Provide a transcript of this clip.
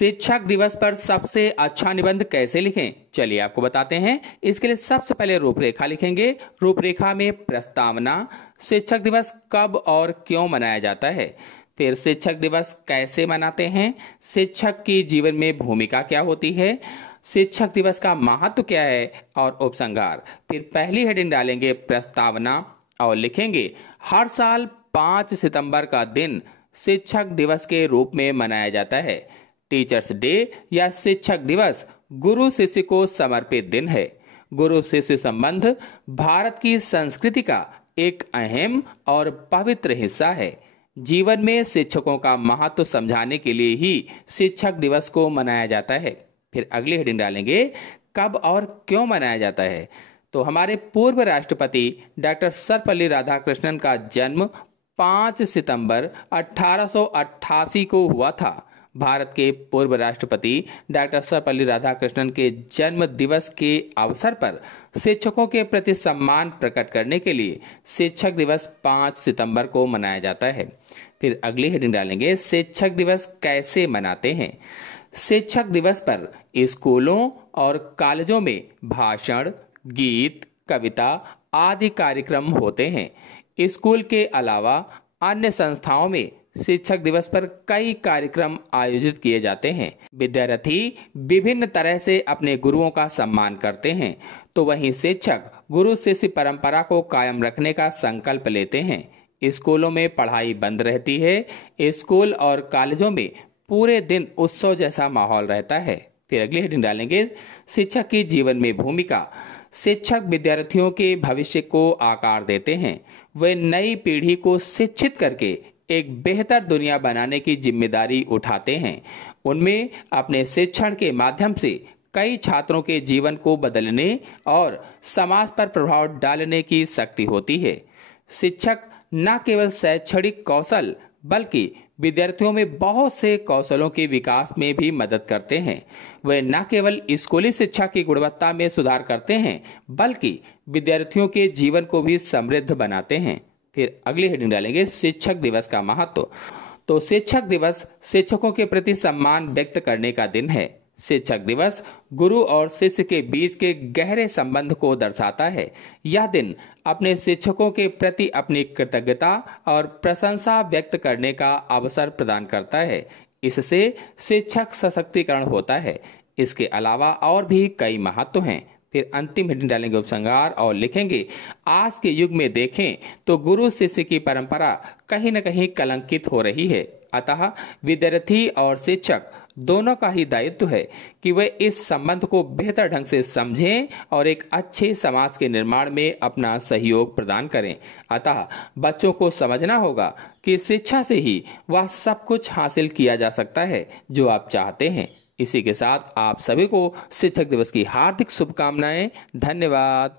शिक्षक दिवस पर सबसे अच्छा निबंध कैसे लिखें, चलिए आपको बताते हैं। इसके लिए सबसे पहले रूपरेखा लिखेंगे। रूपरेखा में प्रस्तावना, शिक्षक दिवस कब और क्यों मनाया जाता है, फिर शिक्षक दिवस कैसे मनाते हैं, शिक्षक की जीवन में भूमिका क्या होती है, शिक्षक दिवस का महत्व क्या है और उपसंहार। फिर पहली हेडिंग डालेंगे प्रस्तावना और लिखेंगे हर साल 5 सितंबर का दिन शिक्षक दिवस के रूप में मनाया जाता है। टीचर्स डे या शिक्षक दिवस गुरु शिष्य को समर्पित दिन है। गुरु शिष्य संबंध भारत की संस्कृति का एक अहम और पवित्र हिस्सा है। जीवन में शिक्षकों का महत्व समझाने के लिए ही शिक्षक दिवस को मनाया जाता है। फिर अगली हेडिंग डालेंगे कब और क्यों मनाया जाता है। तो हमारे पूर्व राष्ट्रपति डॉक्टर सर्वपल्ली राधाकृष्णन का जन्म 5 सितंबर 1888 को हुआ था। भारत के पूर्व राष्ट्रपति डॉक्टर सर्वपल्ली राधाकृष्णन के जन्म दिवस के अवसर पर शिक्षकों के प्रति सम्मान प्रकट करने के लिए शिक्षक दिवस 5 सितंबर को मनाया जाता है। फिर अगली हेडिंग डालेंगे शिक्षक दिवस कैसे मनाते हैं। शिक्षक दिवस पर स्कूलों और कॉलेजों में भाषण, गीत, कविता आदि कार्यक्रम होते हैं। स्कूल के अलावा अन्य संस्थाओं में शिक्षक दिवस पर कई कार्यक्रम आयोजित किए जाते हैं। विद्यार्थी विभिन्न तरह से अपने गुरुओं का सम्मान करते हैं, तो वहीं शिक्षक गुरु शिष्य परंपरा को कायम रखने का संकल्प लेते हैं। स्कूलों में पढ़ाई बंद रहती है। स्कूल और कॉलेजों में पूरे दिन उत्सव जैसा माहौल रहता है। फिर अगली हेडिंग डालेंगे शिक्षक की जीवन में भूमिका। शिक्षक विद्यार्थियों के भविष्य को आकार देते हैं। वे नई पीढ़ी को शिक्षित करके एक बेहतर दुनिया बनाने की जिम्मेदारी उठाते हैं। उनमें अपने शिक्षण के माध्यम से कई छात्रों के जीवन को बदलने और समाज पर प्रभाव डालने की शक्ति होती है। शिक्षक न केवल शैक्षणिक कौशल बल्कि विद्यार्थियों में बहुत से कौशलों के विकास में भी मदद करते हैं। वे न केवल स्कूली शिक्षा की गुणवत्ता में सुधार करते हैं बल्कि विद्यार्थियों के जीवन को भी समृद्ध बनाते हैं। फिर अगली हेडिंग डालेंगे शिक्षक दिवस का महत्व। तो शिक्षक दिवस शिक्षकों के प्रति सम्मान व्यक्त करने का दिन है। शिक्षक दिवस गुरु और शिष्य के बीच के गहरे संबंध को दर्शाता है। यह दिन अपने शिक्षकों के प्रति अपनी कृतज्ञता और प्रशंसा व्यक्त करने का अवसर प्रदान करता है। इससे शिक्षक सशक्तिकरण होता है। इसके अलावा और भी कई महत्व हैं। फिर अंतिम हेडिंग डालेंगे उपसंहार और लिखेंगे आज के युग में देखें तो गुरु शिष्य की परंपरा कहीं न कहीं कलंकित हो रही है। अतः विद्यार्थी और शिक्षक दोनों का ही दायित्व है कि वे इस संबंध को बेहतर ढंग से समझें और एक अच्छे समाज के निर्माण में अपना सहयोग प्रदान करें। अतः बच्चों को समझना होगा कि शिक्षा से ही वह सब कुछ हासिल किया जा सकता है जो आप चाहते हैं। इसी के साथ आप सभी को शिक्षक दिवस की हार्दिक शुभकामनाएं। धन्यवाद।